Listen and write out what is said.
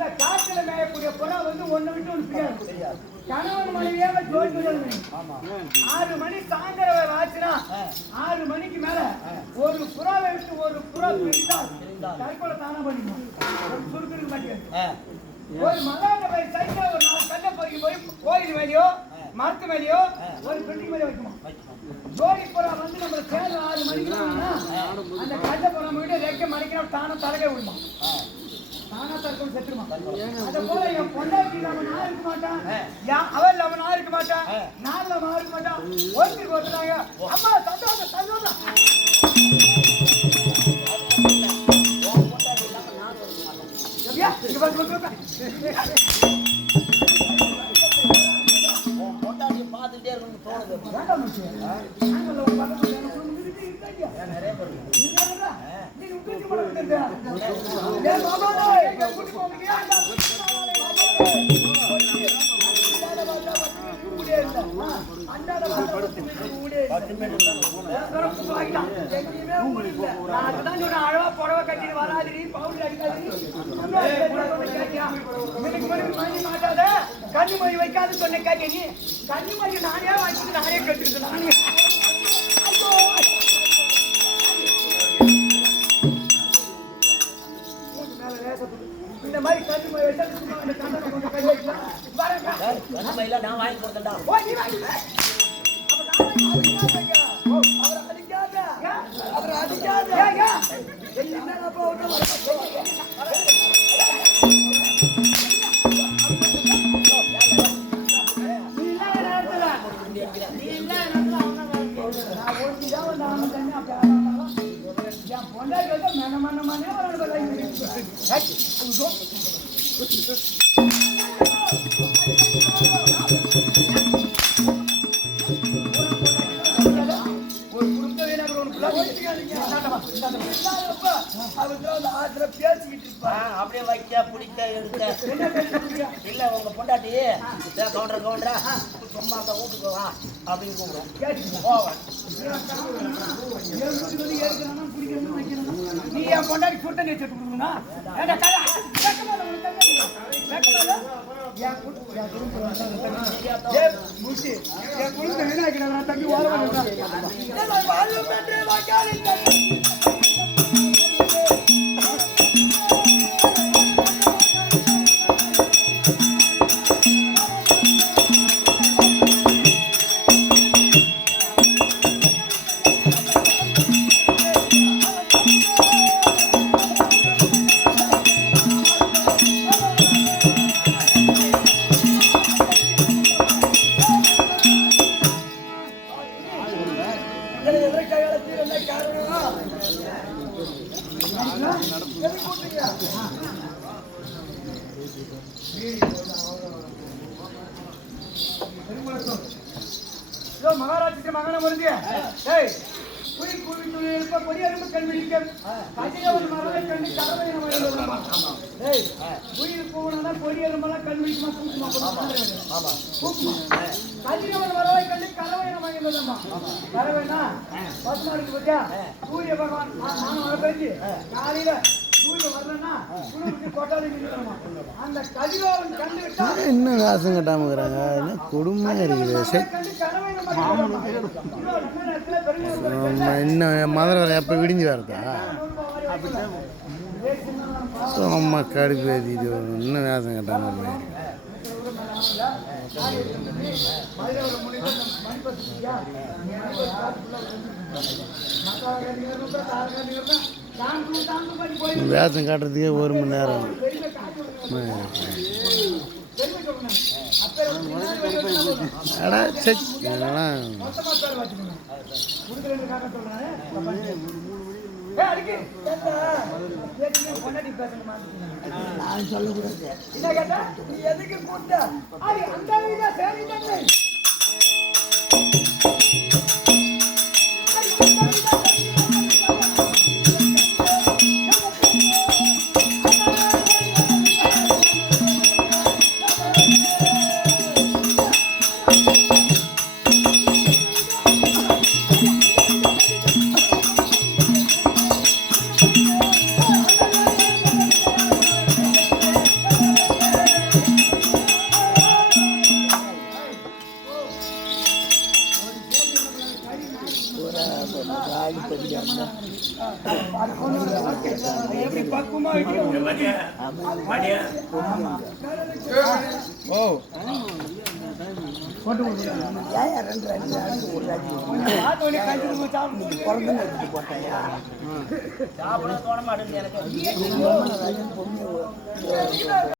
இந்த காட்டுல மேயக்கூடிய புறா வந்து ஒண்ணு விட்டு ஒண்ணு தெரியாது. கணவன் மனைவியாக ஜோடி விடணும். 6 மணி சாயந்தரம் ஆச்சுன்னா 6 மணிக்கு மேல ஒரு புறாவை விட்டு ஒரு புறா பிரித்தால் தற்கொலை தானே பண்ணிக்கணும். சுருக்கிருக்கு மாட்டேன். ஒரு மகான போய் சைக்கிள் ஒரு 4 கல்லை போய் கோயில் மேலேயோ மரத்து மேலேயோ ஒரு பெட்டிக்கு மேலே வைக்கணும். ஜோடி புறா வந்து நம்ம சேர்ந்து 6 மணிக்கு அந்த கல்லை புறா விட்டு ரெக்க மணிக்கு தானே தலைகை விடுமா. தானா தற்கொலை செத்துருமா. அதை போல என் பொண்டாட்டி நம்ம நான் இருக்க மாட்டான், அவள் நம்ம நான் இருக்க மாட்டான், நான் நம்ம இருக்க மாட்டான். ஒருத்தருக்கு ஒருத்தராங்க அம்மா சந்தோஷம் சந்தோஷம். பார்த்துட்டே இருக்கணும்னு தோணுது. நிறைய பேர் அழவா புடவை கட்டிட்டு வராது பவுடர் அடிக்காது மாட்டாத கன்னிமொழி வைக்காது சொன்ன கேட்டே நீ கன்னிமொழி நானே வாங்கிட்டு நானே கட்டிருக்கேன். நானே இந்த மாதிரி கன்னிமொழி வச்சா நான் வாங்கி கொடுத்தா அவர் அடிக்காத அப்படியே வைக்க பிடிக்க எடுக்க இல்ல உங்க பொண்டாட்டி கவுண்டர் கவுண்டரா சும்மா வீட்டுக்கு வா அப்படின்னு கூப்பிடும் போவேன். நீ என் பொண்டாட்டி சுட்ட நீ செட்டு கொடுக்கணும்னா தம்பி மகாராஜ்க்கு மகனை வருந்திய குயில் குவி துணி எழுப்ப கொடியெரும்பு கல்விழிக்க கஜியவன் மரவை கண்டு கரவையின குயில் கூவனா கொடியெரும்பெல்லாம் கல்விழிக்குமா கூக்குமா கூக்குமா கஜியவன் மரவை கண்டு கரவையின மகிழ்ந்ததம்மா. கரவைனா பசுமாருக்கு பத்தியா சூரிய பகவான் நானும் மழை பெஞ்சு காலையில இன்னும் காசும் கட்டாம இருக்கிறாங்க. என்ன கொடுமையா இருக்குது. இன்னும் மதுரை எப்போ விடிஞ்சு வரதா சும்மா கடுப்பு ஏற்றிட்டு வரும். இன்னும் காசும் கட்டாம வேஷம் காட்டுறதுக்கே 1 மணி நேரம். எப்படி பக்குவமா வைக்கிறோம். ஓ சாப்பிட தோண மாட்டேங்குது எனக்கு